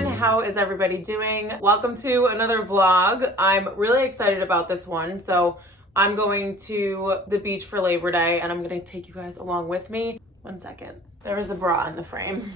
everyone, how is everybody doing? Welcome to another vlog. I'm really excited about this one. So I'm going to the beach for Labor Day and I'm gonna take you guys along with me. One second, there's a bra in the frame.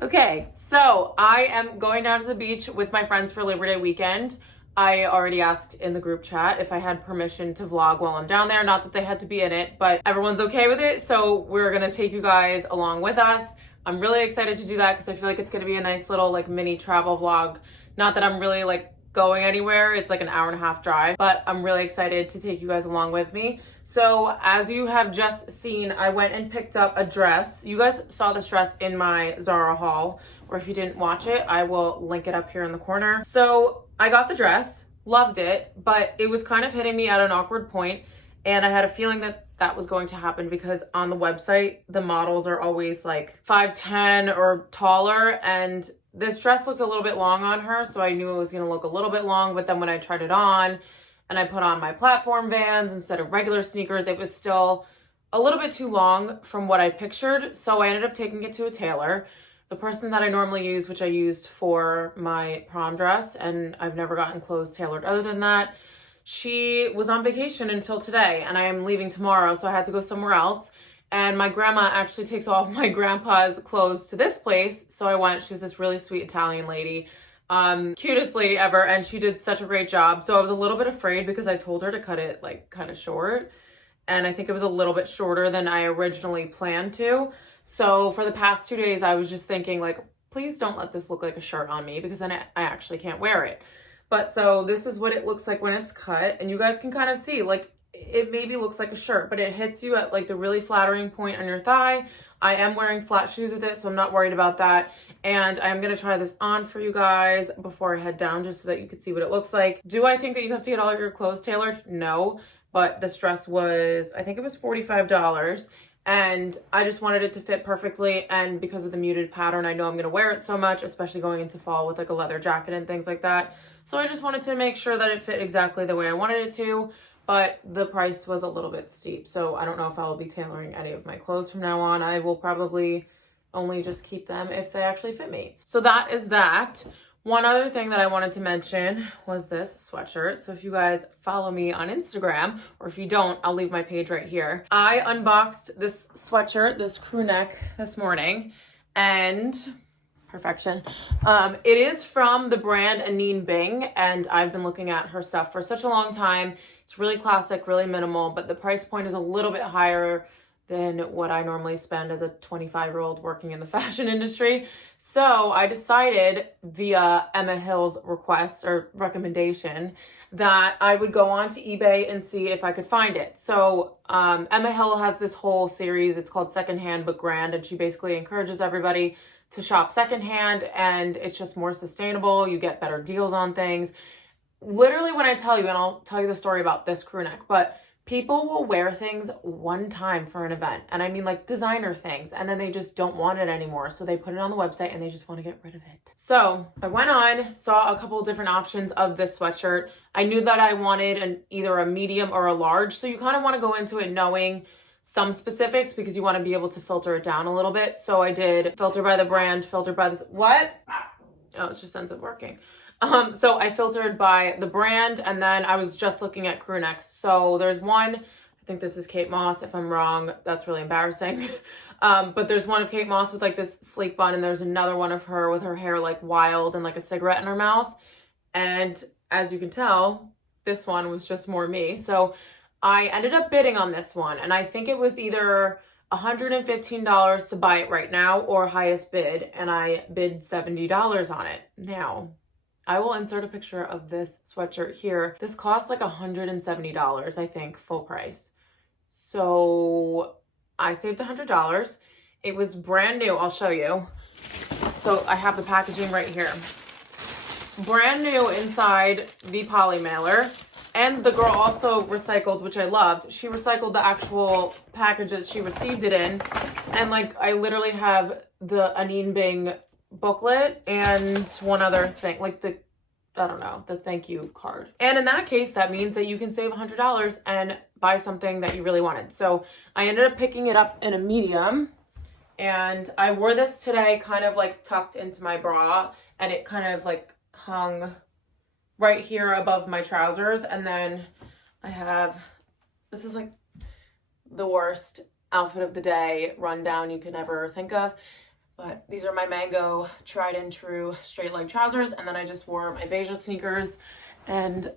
Okay, so I am going down to the beach with my friends for Labor Day weekend. I already asked in the group chat if I had permission to vlog while I'm down there. Not that they had to be in it, but everyone's okay with it. So we're gonna take you guys along with us. I'm really excited to do that because I feel like it's gonna be a nice little like mini travel vlog. Not that I'm really like going anywhere. It's like an hour and a half drive, but I'm really excited to take you guys along with me. So as you have just seen, I went and picked up a dress. You guys saw this dress in my Zara haul, or if you didn't watch it, I will link it up here in the corner. So I got the dress, loved it, but it was kind of hitting me at an awkward point, and I had a feeling that that was going to happen because on the website, the models are always like 5'10" or taller, and this dress looked a little bit long on her, so I knew it was gonna look a little bit long, but then when I tried it on and I put on my platform Vans instead of regular sneakers, it was still a little bit too long from what I pictured, so I ended up taking it to a tailor. The person that I normally use, which I used for my prom dress, and I've never gotten clothes tailored other than that, she was on vacation until today, and I am leaving tomorrow, so I had to go somewhere else. And my grandma actually takes all of my grandpa's clothes to this place, so I went. She's this really sweet Italian lady, cutest lady ever, and she did such a great job. So I was a little bit afraid because I told her to cut it like kind of short, and I think it was a little bit shorter than I originally planned to. So for the past 2 days, I was just thinking like, please don't let this look like a shirt on me because then I actually can't wear it. But so this is what it looks like when it's cut, and you guys can kind of see like it maybe looks like a shirt, but it hits you at like the really flattering point on your thigh. I am wearing flat shoes with it, so I'm not worried about that. And I'm gonna try this on for you guys before I head down just so that you can see what it looks like. Do I think that you have to get all of your clothes tailored? No, but this dress was, I think it was $45. And I just wanted it to fit perfectly, and because of the muted pattern, I know I'm gonna wear it so much, especially going into fall with like a leather jacket and things like that. So I just wanted to make sure that it fit exactly the way I wanted it to, but the price was a little bit steep. So I don't know if I will be tailoring any of my clothes from now on. I will probably only just keep them if they actually fit me. So that is that. One other thing that I wanted to mention was this sweatshirt. So if you guys follow me on Instagram, or if you don't, I'll leave my page right here. I unboxed this sweatshirt, this crew neck, this morning, and perfection. It is from the brand Anine Bing, and I've been looking at her stuff for such a long time. It's really classic, really minimal, but the price point is a little bit higher than what I normally spend as a 25-year-old working in the fashion industry. So I decided via Emma Hill's request or recommendation that I would go on to eBay and see if I could find it. So Emma Hill has this whole series. It's called Secondhand But Grand, and she basically encourages everybody to shop secondhand, and it's just more sustainable. You get better deals on things. Literally, when I tell you, and I'll tell you the story about this crew neck, but people will wear things one time for an event, and I mean like designer things, and then they just don't want it anymore, so they put it on the website and they just want to get rid of it. So I went on, saw a couple of different options of this sweatshirt. I knew that I wanted either a medium or a large, so you kind of want to go into it knowing some specifics because you want to be able to filter it down a little bit. So I did filter by the brand, filter by this, what? Oh, it just ends up working. So I filtered by the brand, and then I was just looking at crew necks. So there's one, I think this is Kate Moss. If I'm wrong, that's really embarrassing. But there's one of Kate Moss with like this sleek bun, and there's another one of her with her hair like wild and like a cigarette in her mouth. And as you can tell, this one was just more me. So I ended up bidding on this one, and I think it was either $115 to buy it right now or highest bid, and I bid $70 on it. Now, I will insert a picture of this sweatshirt here. This costs like $170, I think, full price. So I saved $100. It was brand new. I'll show you. So I have the packaging right here. Brand new inside the poly mailer. And the girl also recycled, which I loved. She recycled the actual packages she received it in. And like, I literally have the Anine Bing booklet and one other thing, like the thank you card. And in that case, that means that you can save $100 and buy something that you really wanted. So I ended up picking it up in a medium, And I wore this today kind of like tucked into my bra, and it kind of like hung right here above my trousers. And then I have, this is like the worst outfit of the day rundown you could ever think of, but these are my Mango tried and true straight leg trousers. And then I just wore my Veja sneakers, and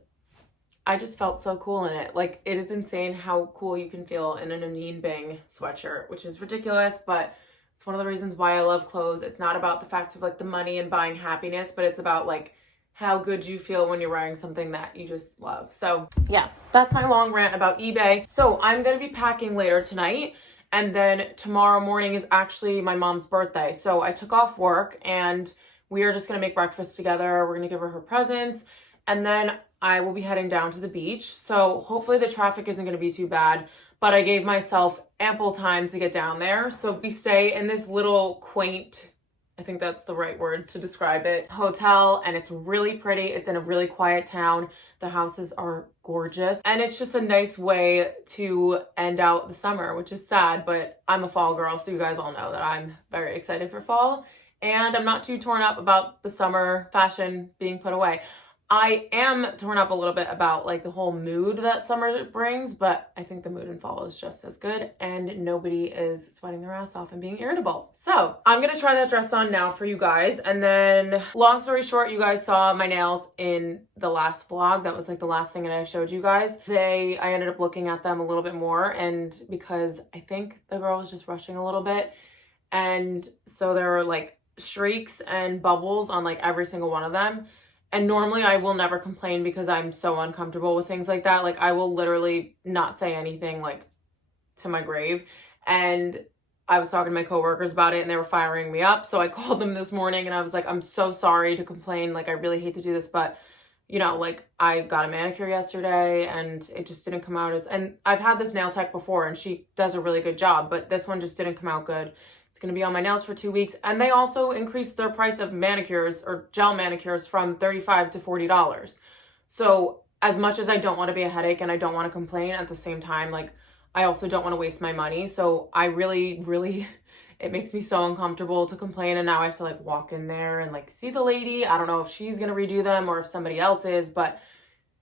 I just felt so cool in it. Like, it is insane how cool you can feel in an Anine Bing sweatshirt, which is ridiculous, but it's one of the reasons why I love clothes. It's not about the fact of like the money and buying happiness, but it's about like how good you feel when you're wearing something that you just love. So yeah, that's my long rant about eBay. So I'm gonna be packing later tonight, and then tomorrow morning is actually my mom's birthday. So I took off work and we are just gonna make breakfast together. We're gonna give her presents, and then I will be heading down to the beach. So hopefully the traffic isn't gonna be too bad, but I gave myself ample time to get down there. So we stay in this little quaint, I think that's the right word to describe it, hotel, and it's really pretty. It's in a really quiet town. The houses are gorgeous, and it's just a nice way to end out the summer, which is sad, but I'm a fall girl, so you guys all know that I'm very excited for fall, and I'm not too torn up about the summer fashion being put away. I am torn up a little bit about like the whole mood that summer brings, but I think the mood in fall is just as good, and nobody is sweating their ass off and being irritable. So I'm gonna try that dress on now for you guys, and then long story short, you guys saw my nails in the last vlog. That was like the last thing that I showed you guys. I ended up looking at them a little bit more, and because I think the girl was just rushing a little bit, and so there were like streaks and bubbles on like every single one of them. And normally I will never complain because I'm so uncomfortable with things like that. Like, I will literally not say anything like to my grave. And I was talking to my coworkers about it, and they were firing me up. So I called them this morning and I was like, I'm so sorry to complain. Like, I really hate to do this, but you know, like, I got a manicure yesterday and it just didn't come out as, and I've had this nail tech before and she does a really good job, but this one just didn't come out good. It's going to be on my nails for 2 weeks. And they also increased their price of manicures or gel manicures from $35 to $40. So as much as I don't want to be a headache and I don't want to complain, at the same time, like, I also don't want to waste my money. So I really, it makes me so uncomfortable to complain. And now I have to like walk in there and like see the lady. I don't know if she's going to redo them or if somebody else is, but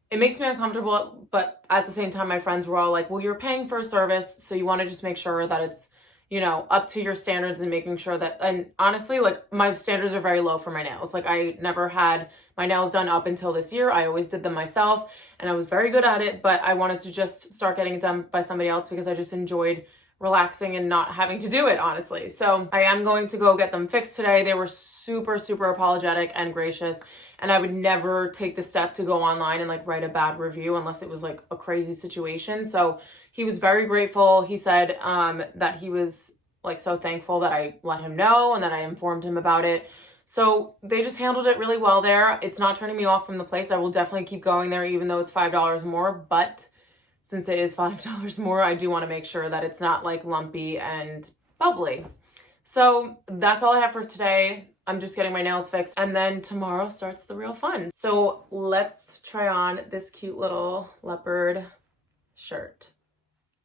it makes me uncomfortable. But at the same time, my friends were all like, well, you're paying for a service, so you want to just make sure that it's, you know, up to your standards, and making sure that, and honestly, like, my standards are very low for my nails. Like, I never had my nails done up until this year. I always did them myself and I was very good at it, but I wanted to just start getting it done by somebody else because I just enjoyed relaxing and not having to do it, honestly. So I am going to go get them fixed today. They were super apologetic and gracious, and I would never take the step to go online and like write a bad review unless it was like a crazy situation. So he was very grateful. He said that he was like so thankful that I let him know and that I informed him about it. So they just handled it really well there. It's not turning me off from the place. I will definitely keep going there even though it's $5 more, but since it is $5 more, I do want to make sure that it's not like lumpy and bubbly. So that's all I have for today. I'm just getting my nails fixed, and then tomorrow starts the real fun. So let's try on this cute little leopard shirt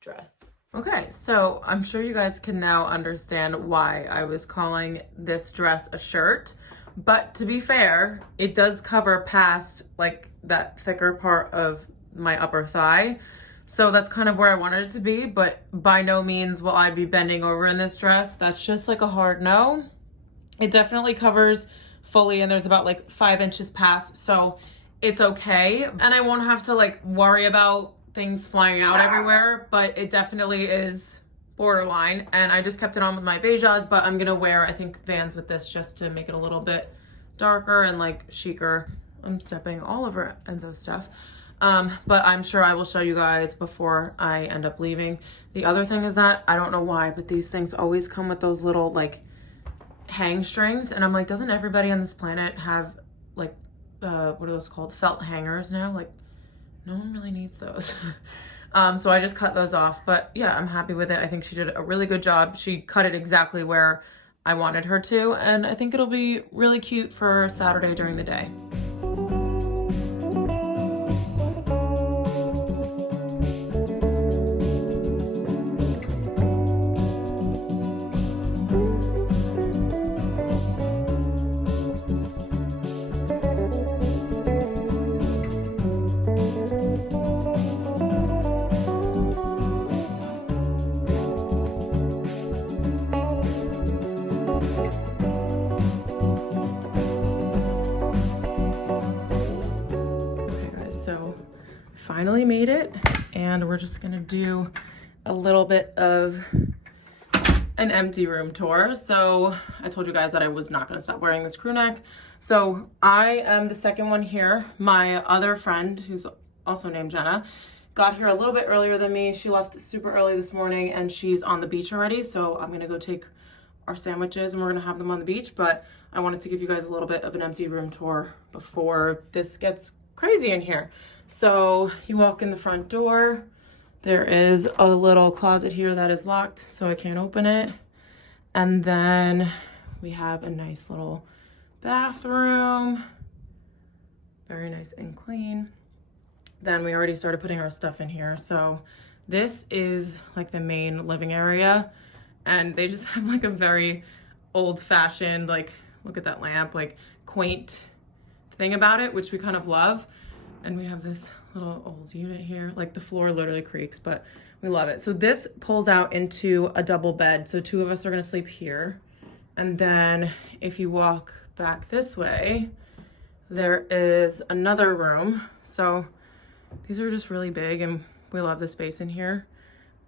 dress. Okay, so I'm sure you guys can now understand why I was calling this dress a shirt, but to be fair, it does cover past like that thicker part of my upper thigh. So that's kind of where I wanted it to be, but by no means will I be bending over in this dress. That's just like a hard no. It definitely covers fully, and there's about like 5 inches past, so it's okay. And I won't have to like worry about things flying out everywhere, but it definitely is borderline. And I just kept it on with my Vejas, but I'm gonna wear, I think, Vans with this just to make it a little bit darker and like chicer. I'm stepping all over Enzo's stuff. But I'm sure I will show you guys before I end up leaving. The other thing is that, I don't know why, but these things always come with those little like hang strings, and I'm like, doesn't everybody on this planet have like what are those called, felt hangers now? Like, no one really needs those. So I just cut those off, but yeah, I'm happy with it. I think she did a really good job. She cut it exactly where I wanted her to, and I think it'll be really cute for Saturday during the day. finally made it, and we're just gonna do a little bit of an empty room tour. So I told you guys that I was not gonna stop wearing this crew neck. So I am the second one here. My other friend, who's also named Jenna, got here a little bit earlier than me. She left super early this morning and she's on the beach already. So I'm gonna go take our sandwiches and we're gonna have them on the beach. But I wanted to give you guys a little bit of an empty room tour before this gets crazy in here. So you walk in the front door. There is a little closet here that is locked, so I can't open it. And then we have a nice little bathroom. Very nice and clean. Then we already started putting our stuff in here. So this is like the main living area. And they just have like a very old-fashioned, like, look at that lamp, like quaint thing about it, which we kind of love. And we have this little old unit here. Like the floor literally creaks, but we love it. So this pulls out into a double bed. So two of us are gonna sleep here. And then if you walk back this way, there is another room. So these are just really big and we love the space in here.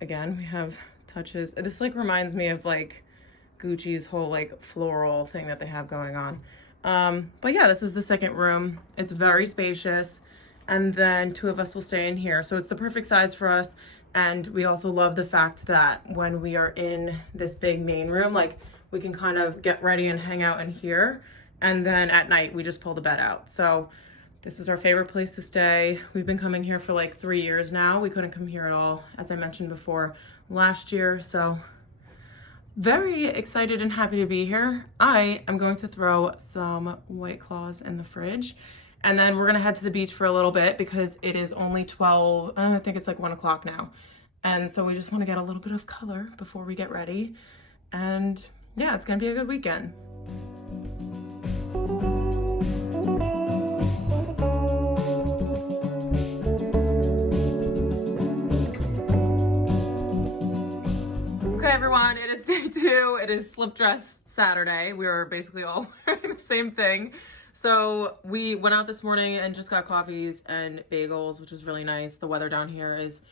Again, we have touches. This like reminds me of like Gucci's whole like floral thing that they have going on. But yeah, this is the second room. It's very spacious. And then two of us will stay in here. So it's the perfect size for us. And we also love the fact that when we are in this big main room, like we can kind of get ready and hang out in here. And then at night, we just pull the bed out. So this is our favorite place to stay. We've been coming here for like 3 years now. We couldn't come here at all, as I mentioned before, last year. So very excited and happy to be here. I am going to throw some White Claws in the fridge. And then we're gonna head to the beach for a little bit because it is only 12, I think it's like 1 o'clock now. And so we just wanna get a little bit of color before we get ready. And yeah, it's gonna be a good weekend. Okay everyone, it is day 2. It is slip dress Saturday. We are basically all wearing the same thing. So we went out this morning and just got coffees and bagels, which was really nice. The weather down here is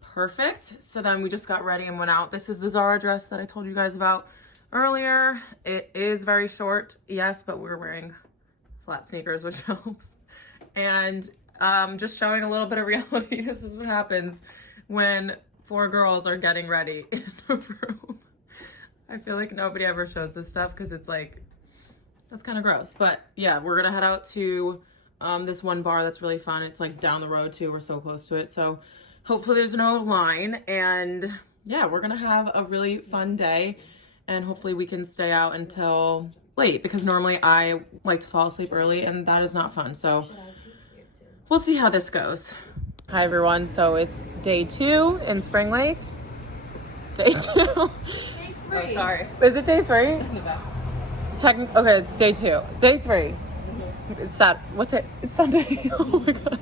perfect. So then we just got ready and went out. This is the Zara dress that I told you guys about earlier. It is very short, yes, but we're wearing flat sneakers, which helps. And just showing a little bit of reality. This is what happens when 4 girls are getting ready in a room. I feel like nobody ever shows this stuff because it's like, that's kind of gross. But yeah, we're gonna head out to this one bar that's really fun. It's like down the road too. We're so close to it. So hopefully there's no line. And yeah, we're gonna have a really fun day. And hopefully we can stay out until late because normally I like to fall asleep early and that is not fun. So we'll see how this goes. Hi everyone. So it's day 2 in Spring Lake. Day 2. Oh, sorry. Is it day 3? Okay, it's day 2. Day 3. It's Sat. What's it? It's Sunday. Oh my god.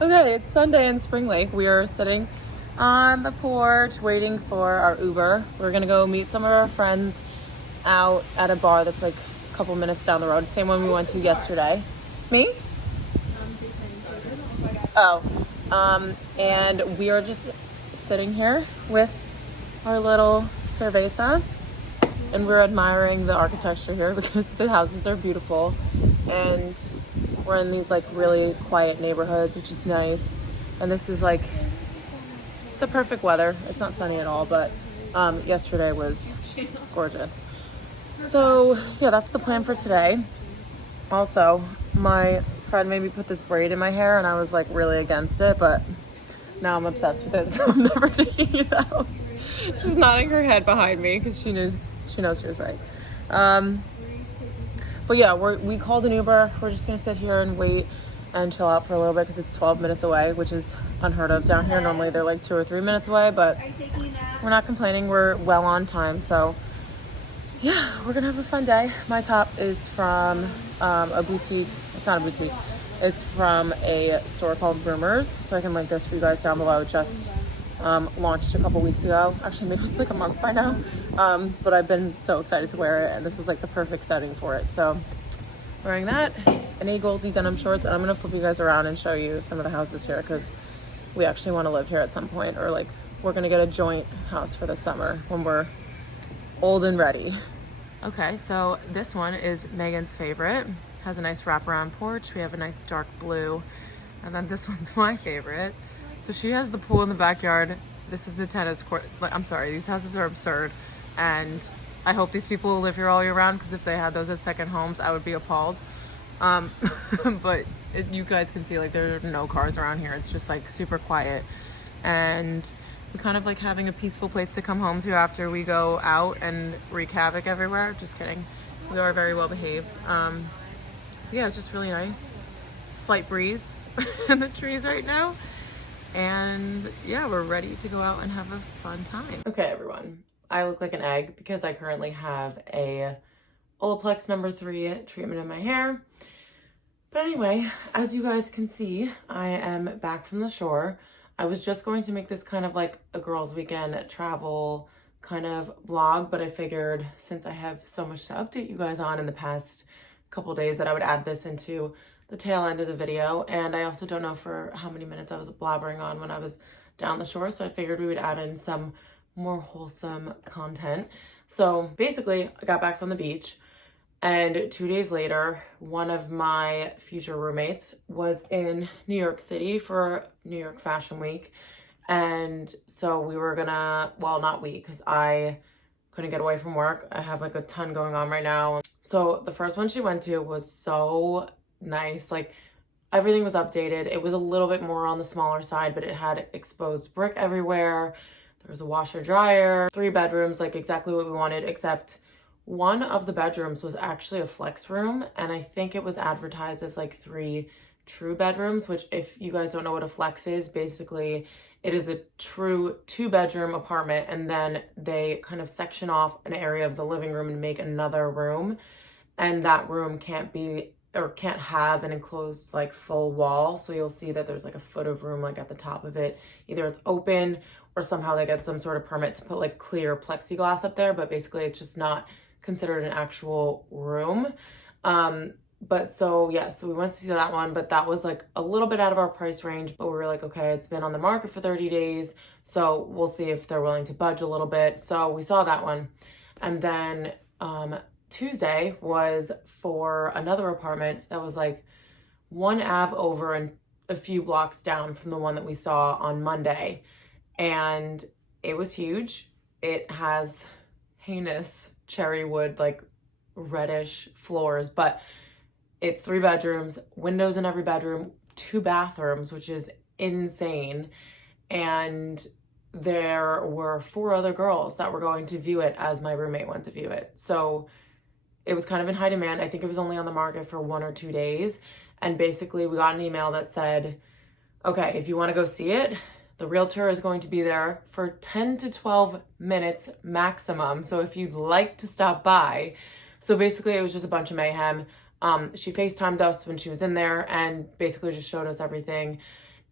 Okay, it's Sunday in Spring Lake. We are sitting on the porch waiting for our Uber. We're gonna go meet some of our friends out at a bar that's like a couple minutes down the road. Same one we went to yesterday. Me? Oh. And we are just sitting here with our little cervezas. And we're admiring the architecture here because the houses are beautiful and we're in these like really quiet neighborhoods, which is nice. And this is like the perfect weather. It's not sunny at all, but yesterday was gorgeous. So yeah, that's the plan for today. Also, my friend made me put this braid in my hair and I was like really against it, but now I'm obsessed with it, so I'm never taking it out. She's nodding her head behind me because she knows she was right. But yeah, we called an Uber. We're just gonna sit here and wait and chill out for a little bit because it's 12 minutes away, which is unheard of down here. Normally they're like 2 or 3 minutes away, but we're not complaining. We're well on time. So yeah, we're gonna have a fun day. My top is from a boutique. It's not a boutique. It's from a store called Rumors. So I can link this for you guys down below. Just launched a couple weeks ago. Actually, maybe it's like a month by now. But I've been so excited to wear it, and this is like the perfect setting for it. So wearing that, and a Goldie denim shorts, and I'm gonna flip you guys around and show you some of the houses here because we actually want to live here at some point, or like we're gonna get a joint house for the summer when we're old and ready. Okay, so this one is Megan's favorite. Has a nice wraparound porch. We have a nice dark blue. And then this one's my favorite. So she has the pool in the backyard. This is the tennis court. Like, I'm sorry, these houses are absurd. And I hope these people will live here all year round, because if they had those as second homes, I would be appalled. But you guys can see, like, there are no cars around here. It's just like super quiet. And we kind of like having a peaceful place to come home to after we go out and wreak havoc everywhere. Just kidding. We are very well behaved. Yeah, it's just really nice. Slight breeze in the trees right now. And yeah, we're ready to go out and have a fun time. Okay, everyone. I look like an egg because I currently have a Olaplex number 3 treatment in my hair. But anyway, as you guys can see, I am back from the shore. I was just going to make this kind of like a girls' weekend travel kind of vlog, but I figured since I have so much to update you guys on in the past couple days that I would add this into the tail end of the video. And I also don't know for how many minutes I was blabbering on when I was down the shore, so I figured we would add in some more wholesome content. So basically, I got back from the beach, and 2 days later, one of my future roommates was in New York City for New York Fashion Week. And so we were gonna, well, not we, because I couldn't get away from work. I have like a ton going on right now. So the first one she went to was so nice. Like, everything was updated. It was a little bit more on the smaller side, but it had exposed brick everywhere. There was a washer dryer, 3 bedrooms, like exactly what we wanted, except one of the bedrooms was actually a flex room. And I think it was advertised as like 3 true bedrooms, which, if you guys don't know what a flex is, basically it is a true 2-bedroom apartment, and then they kind of section off an area of the living room and make another room. And that room can't be, or can't have, an enclosed like full wall. So you'll see that there's like a foot of room like at the top of it. Either it's open or somehow they get some sort of permit to put like clear plexiglass up there, but basically it's just not considered an actual room. But so yeah, so we went to see that one, but that was like a little bit out of our price range, but we were like, okay, it's been on the market for 30 days. So we'll see if they're willing to budge a little bit. So we saw that one. And then, Tuesday was for another apartment that was like 1 Ave over and a few blocks down from the one that we saw on Monday. And it was huge. It has heinous cherry wood, like reddish floors, but it's 3 bedrooms, windows in every bedroom, 2 bathrooms, which is insane. And there were 4 other girls that were going to view it as my roommate went to view it. So it was kind of in high demand. I think it was only on the market for 1 or 2 days. And basically we got an email that said, okay, if you want to go see it, the realtor is going to be there for 10 to 12 minutes maximum. So if you'd like to stop by. So basically it was just a bunch of mayhem. She FaceTimed us when she was in there and basically just showed us everything.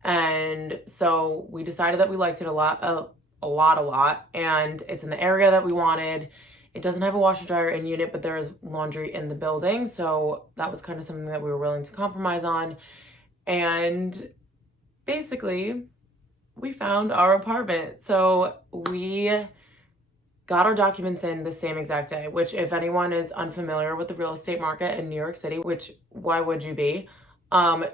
And so we decided that we liked it a lot. And it's in the area that we wanted. It doesn't have a washer dryer in unit, but there is laundry in the building. So that was kind of something that we were willing to compromise on. And basically we found our apartment. So we got our documents in the same exact day, which, if anyone is unfamiliar with the real estate market in New York City, which why would you be?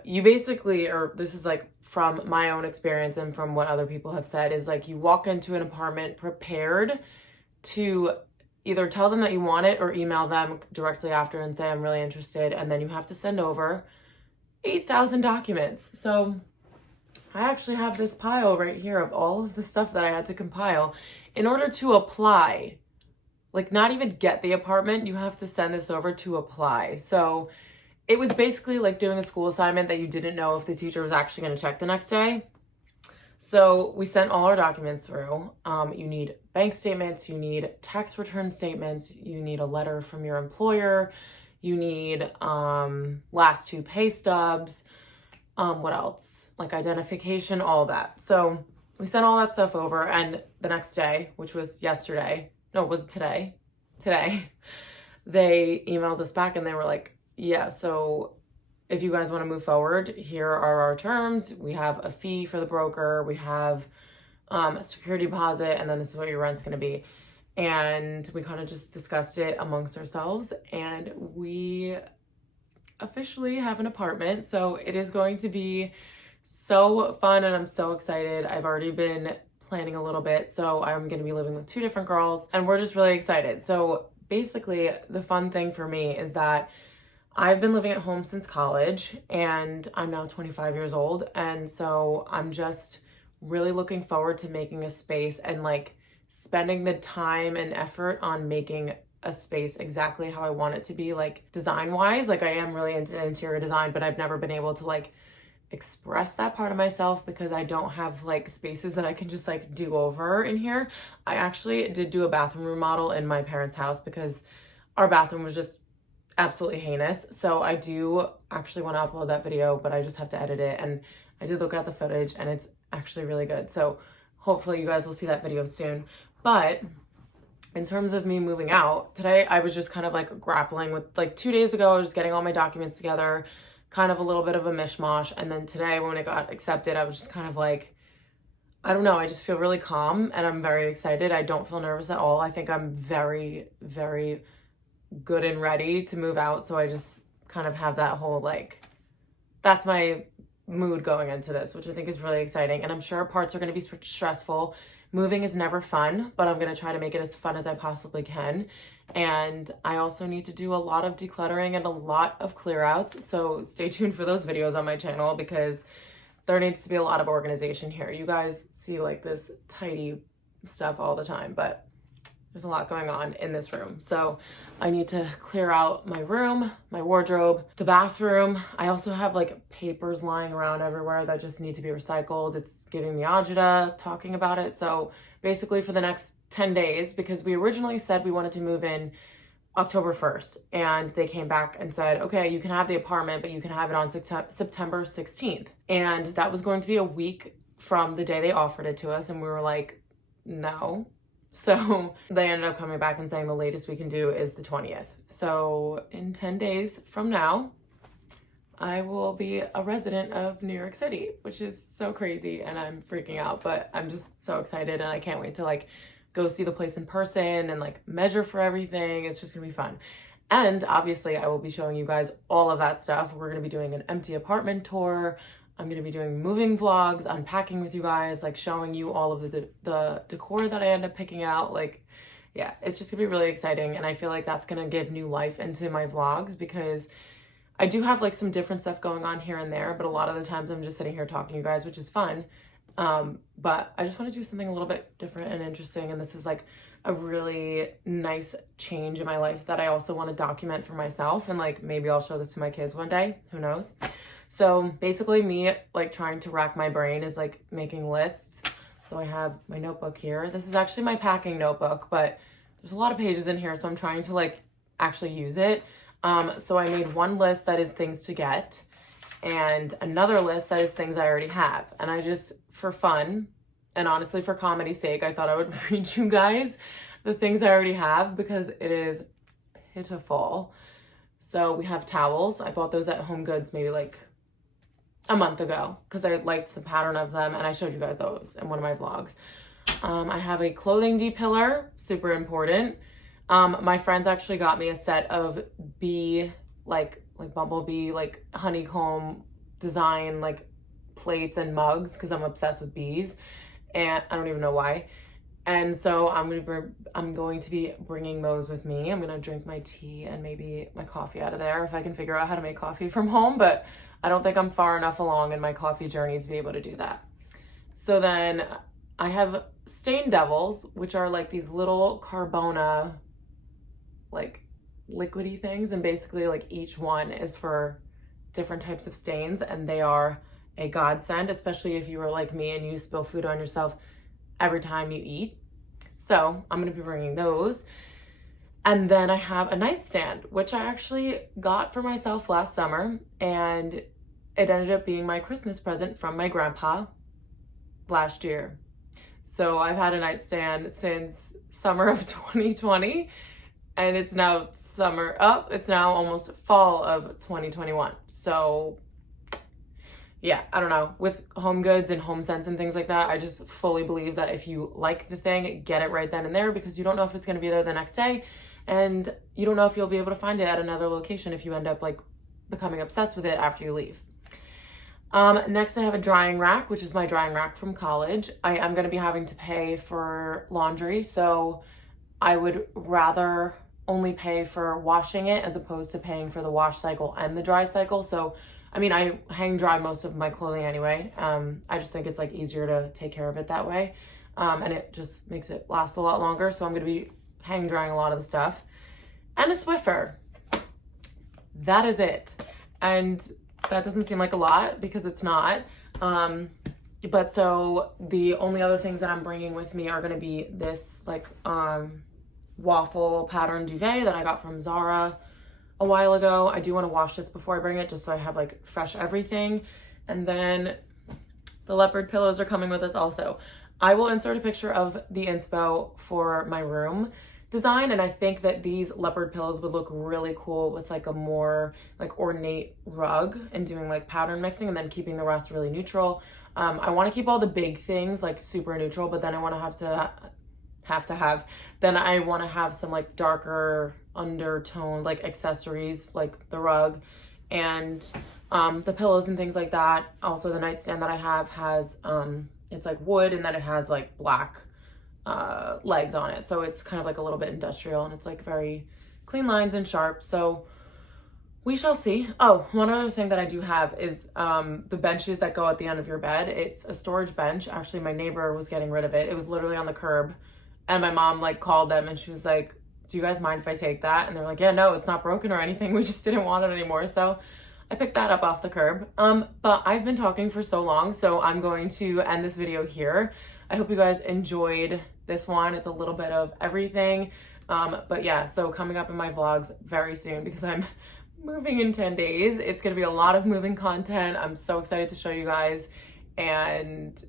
You basically, or this is like from my own experience and from what other people have said, is like you walk into an apartment prepared to either tell them that you want it or email them directly after and say, I'm really interested. And then you have to send over 8,000 documents. So I actually have this pile right here of all of the stuff that I had to compile in order to apply. Like, not even get the apartment, you have to send this over to apply. So it was basically like doing a school assignment that you didn't know if the teacher was actually going to check the next day. So we sent all our documents through. You need bank statements, you need tax return statements, you need a letter from your employer, you need last 2 pay stubs, what else? Like identification, all of that. So we sent all that stuff over, and the next day, which was yesterday, no, was it today? Today, they emailed us back and they were like, yeah, so if you guys want to move forward, here are our terms. We have a fee for the broker, we have a security deposit, and then this is what your rent's going to be. And we kind of just discussed it amongst ourselves, and we officially have an apartment. So it is going to be so fun, and I'm so excited. I've already been planning a little bit, so I'm going to be living with 2 different girls, and we're just really excited. So basically, the fun thing for me is that I've been living at home since college, and I'm now 25 years old, and so I'm just really looking forward to making a space and like spending the time and effort on making a space exactly how I want it to be, like design wise. Like I am really into interior design, but I've never been able to like express that part of myself because I don't have like spaces that I can just like do over in here. I actually did do a bathroom remodel in my parents' house because our bathroom was just absolutely heinous. So I do actually want to upload that video, but I just have to edit it. And I did look at the footage and it's actually really good. So hopefully you guys will see that video soon. But in terms of me moving out, today I was just kind of like grappling with, like 2 days ago, I was getting all my documents together, kind of a little bit of a mishmash. And then today when it got accepted, I was just kind of like, I don't know, I just feel really calm and I'm very excited. I don't feel nervous at all. I think I'm very, very good and ready to move out. So I just kind of have that whole like, that's my mood going into this, which I think is really exciting. And I'm sure parts are going to be stressful. Moving is never fun, but I'm going to try to make it as fun as I possibly can. And I also need to do a lot of decluttering and a lot of clear outs. So stay tuned for those videos on my channel because there needs to be a lot of organization here. You guys see like this tidy stuff all the time, but there's a lot going on in this room. So I need to clear out my room, my wardrobe, the bathroom. I also have like papers lying around everywhere that just need to be recycled. It's giving me agita talking about it. So basically for the next 10 days, because we originally said we wanted to move in October 1st, and they came back and said, okay, you can have the apartment, but you can have it on September 16th. And that was going to be a week from the day they offered it to us. And we were like, no. So they ended up coming back and saying the latest we can do is the 20th. So in 10 days from now, I will be a resident of New York City, which is so crazy and I'm freaking out, but I'm just so excited and I can't wait to like go see the place in person and like measure for everything. It's just gonna be fun. And obviously I will be showing you guys all of that stuff. We're gonna be doing an empty apartment tour. I'm going to be doing moving vlogs, unpacking with you guys, like showing you all of the decor that I end up picking out. Like, yeah, it's just gonna be really exciting. And I feel like that's going to give new life into my vlogs because I do have like some different stuff going on here and there, but a lot of the times I'm just sitting here talking to you guys, which is fun. But I just want to do something a little bit different and interesting. And this is like a really nice change in my life that I also want to document for myself. And like, maybe I'll show this to my kids one day, who knows? So basically me like trying to rack my brain is like making lists. So I have my notebook here. This is actually my packing notebook, but there's a lot of pages in here. So I'm trying to like actually use it. So I made one list that is things to get and another list that is things I already have. And I just, for fun and honestly for comedy's sake, I thought I would read you guys the things I already have because it is pitiful. So we have towels. I bought those at Home Goods maybe like a month ago because I liked the pattern of them and I showed you guys those in one of my vlogs. I have a clothing depiller, super important. My friends actually got me a set of bee, like bumblebee, like honeycomb design, like plates and mugs because I'm obsessed with bees and I don't even know why. And so I'm going to be bringing those with me. I'm going to drink my tea and maybe my coffee out of there if I can figure out how to make coffee from home, but I don't think I'm far enough along in my coffee journey to be able to do that. So then I have Stain Devils, which are like these little Carbona, like liquidy things. And basically like each one is for different types of stains and they are a godsend, especially if you are like me and you spill food on yourself every time you eat. So I'm going to be bringing those. And then I have a nightstand, which I actually got for myself last summer, and it ended up being my Christmas present from my grandpa last year. So I've had a nightstand since summer of 2020, and it's now summer up. It's now almost fall of 2021. So yeah, I don't know. With Home Goods and HomeSense and things like that, I just fully believe that if you like the thing, get it right then and there, because you don't know if it's going to be there the next day, and you don't know if you'll be able to find it at another location if you end up like becoming obsessed with it after you leave. Next I have a drying rack, which is my drying rack from college. I am going to be having to pay for laundry, so I would rather only pay for washing it as opposed to paying for the wash cycle and the dry cycle. So, I mean, I hang dry most of my clothing anyway. I just think it's like easier to take care of it that way. And it just makes it last a lot longer. So I'm going to be hang drying a lot of the stuff. And a Swiffer. That is it. And that doesn't seem like a lot because it's not. But so the only other things that I'm bringing with me are going to be this like waffle pattern duvet that I got from Zara a while ago. I do want to wash this before I bring it just so I have like fresh everything. And then the leopard pillows are coming with us also. I will insert a picture of the inspo for my room design, and I think that these leopard pillows would look really cool with like a more like ornate rug and doing like pattern mixing and then keeping the rest really neutral. I want to keep all the big things like super neutral, but then I want to have some like darker undertone like accessories like the rug and the pillows and things like that. Also the nightstand that I have has it's like wood, and then it has like black legs on it, so it's kind of like a little bit industrial, and it's like very clean lines and sharp. So we shall see. Oh, one other thing that I do have is the benches that go at the end of your bed. It's a storage bench. Actually, my neighbor was getting rid of it. It was literally on the curb, and my mom like called them and she was like, do you guys mind if I take that? And they're like, yeah, no, it's not broken or anything. We just didn't want it anymore. So I picked that up off the curb. But I've been talking for so long, so I'm going to end this video here. I hope you guys enjoyed this one. It's a little bit of everything. But yeah, so coming up in my vlogs very soon because I'm moving in 10 days. It's going to be a lot of moving content. I'm so excited to show you guys. And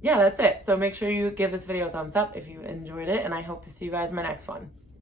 yeah, that's it. So make sure you give this video a thumbs up if you enjoyed it, and I hope to see you guys in my next one.